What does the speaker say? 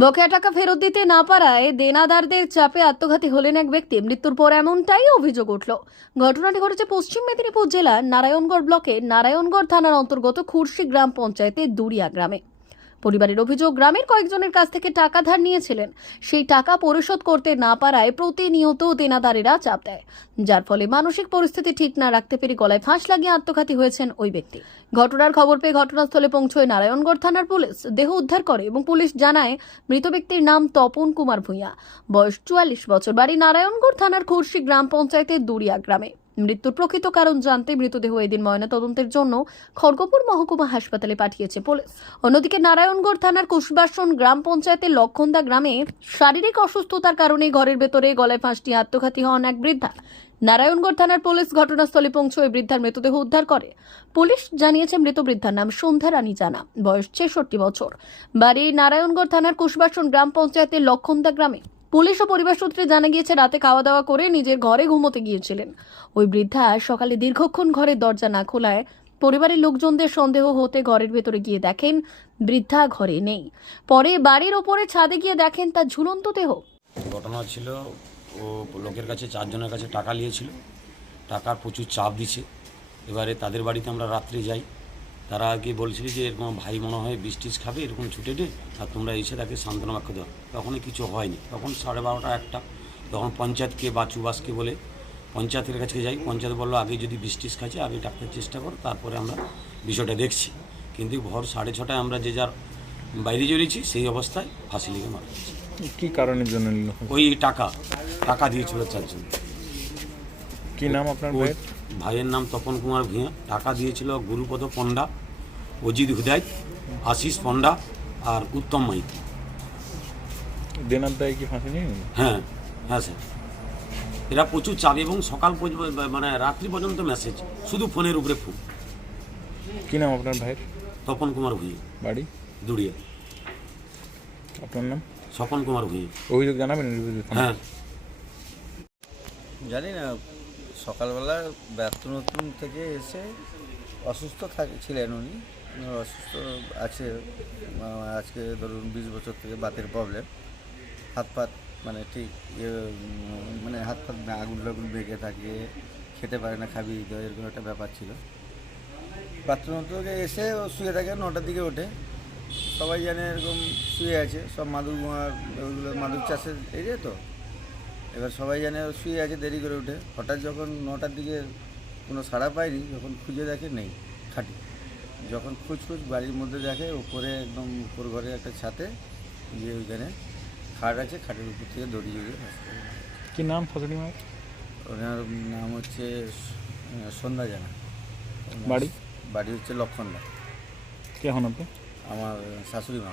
বকেয়া টাকা ফেরত দিতে না পারায় দেনাদারদের চাপে আত্মঘাতী হলেন এক ব্যক্তি। মৃত্যুর পর এমনটাই অভিযোগ উঠল। ঘটনাটি ঘটেছে পশ্চিম মেদিনীপুর জেলার নারায়ণগড় ব্লকের নারায়ণগড় থানার অন্তর্গত খুরশি গ্রাম পঞ্চায়েতের দুরিয়া গ্রামে। পরিবারের অভিযোগ, গ্রামের কয়েকজনের কাছ থেকে টাকা ধার নিয়েছিলেন। সেই টাকা পরিশোধ করতে না পারায় প্রতিনিয়ত দেনাদারেরা চাপ দেয়। যার ফলে মানসিক পরিস্থিতি ঠিক না রাখতে পেরে গলায় ফাঁস লাগিয়ে আত্মঘাতী হয়েছেন ওই ব্যক্তি। ঘটনার খবর পেয়ে ঘটনাস্থলে পৌঁছয় নারায়ণগড় থানার পুলিশ। দেহ উদ্ধার করে এবং পুলিশ জানায়, মৃত ব্যক্তির নাম তপন কুমার ভূঁইয়া। বয়স চুয়াল্লিশ বছর। বাড়ি নারায়ণগড় থানার খুরশি গ্রাম পঞ্চায়েতের দুরিয়া গ্রামে। মৃত্যুর প্রকৃত কারণ জানতে মৃতদেহ এদিন ময়নাতদন্তের জন্য খড়গপুর মহকুমা হাসপাতালে পাঠিয়েছে পুলিশ। অন্যদিকে নারায়ণগড় থানার কুশবাসন গ্রাম পঞ্চায়েতের লক্ষণদা গ্রামে শারীরিক অসুস্থতার কারণে ঘরের ভেতরে গলায় ফাঁসটি, আত্মঘাতী হন এক বৃদ্ধা। নারায়ণগড় থানার পুলিশ ঘটনাস্থলে পৌঁছয় বৃদ্ধার মৃতদেহ উদ্ধার করে। পুলিশ জানিয়েছে মৃত বৃদ্ধার নাম সন্ধ্যা রানী জানা, বয়স ছেষট্টি বছর। বাড়ি নারায়ণগড় থানার কুশবাসন গ্রাম পঞ্চায়েতের লক্ষণদা গ্রামে। পুলিশ ও পরিবার সূত্রে জানা গিয়েছে, রাতে খাওয়া দাওয়া করে নিজের ঘরে ঘুমোতে গিয়েছিলেন। ওই বৃদ্ধা সকালে দীর্ঘক্ষণ ঘরের দরজা না খোলায় পরিবারের লোকজনদের সন্দেহ হতে ঘরের ভেতরে গিয়ে দেখেন, বৃদ্ধা ঘরে নেই। পরে বাড়ির ওপরে ছাদে গিয়ে দেখেন তার ঝুলন্ত দেহ। ঘটনা ছিল ও লোকের কাছে, চারজনের কাছে টাকা নিয়েছিল। টাকার প্রচুর চাপ দিছে। এবারে তাদের বাড়িতে আমরা রাত্রে যাই। তারা আর কি বলছিল যে এরকম ভাই মনে হয় বিষ টিস খাবে এরকম ছুটে নে আর তোমরা এসে তাকে সান্ত্বনা বাক্য দাও। তখনই কিছু হয়নি। তখন সাড়ে বারোটা একটা তখন পঞ্চায়েতকে বা চুবাসকে বলে পঞ্চায়েতের কাছে যাই পঞ্চায়েত বলল আগে যদি বিষ টিস খাইছে আগে ডাক্তার চেষ্টা করো তারপরে আমরা বিষয়টা দেখছি। কিন্তু ভোর সাড়ে ছটায় আমরা যে যার বাইরে জড়িয়েছি সেই অবস্থায় ফাঁসি লেগে মারা গেছি। কি কারণের জন্য ওই টাকা টাকা দিয়েছিল চারজন কি নাম আপনার ভাইয়ের? ভাইয়ের নাম তপন কুমার ভূঁইয়া। টাকা দিয়েছিল গুরুপদ পণ্ডা। অজিত হুদাই আশিস পণ্ডা আর উত্তম দেনার দায় কি ফাঁসি নিয়ে হ্যাঁ হ্যাঁ স্যার। এরা প্রচুর চাপ এবং সকাল পর্যন্ত মানে রাত্রি পর্যন্ত মেসেজ শুধু ফোনের উপরে ফোন কি নাম আপনার ভাইয়ের? তপন কুমার ভূঁইয়া। বাড়ি? দুড়িয়া। আপনার নাম? স্বপন কুমার ভূঁইয়া। অভিযোগ জানাবেন হ্যাঁ। জানি না সকালবেলা ব্যস্ত নতুন থেকে এসে অসুস্থ থাকে ছিলেন উনি। অসুস্থ আছে আজকে ধরুন বিশ বছর থেকে বাতের প্রবলেম হাত পাত মানে ঠিক ইয়ে, মানে হাত পাত আগুন টাগুন বেঁকে থাকে খেতে পারে না খাবি এরকম একটা ব্যাপার ছিল। বাথরুম থেকে এসে ও শুয়ে থাকে নটার দিকে ওঠে। সবাই জানে এরকম শুয়ে আছে সব মাদুর গোয়ার ওগুলো মাদুর চাষের এরিয়া তো। এবার সবাই জানে শুয়ে আছে দেরি করে উঠে। হঠাৎ যখন নটার দিকে কোনো সাড়া পায়নি যখন খুঁজে দেখে নেই খাটি। যখন খুঁজ খুঁজ বাড়ির মধ্যে দেখে উপরে একদম উপর ঘরে একটা ছাতে গিয়ে ওইখানে খাট আছে খাটের উপর থেকে দড়ি জড়িয়ে কি নাম শাশুড়ি মায়ের? ওনার নাম হচ্ছে সন্ধ্যা জানা। বাড়ি? বাড়ি হচ্ছে লক্ষণদা। কে হন আপনি? আমার শাশুড়ি মা।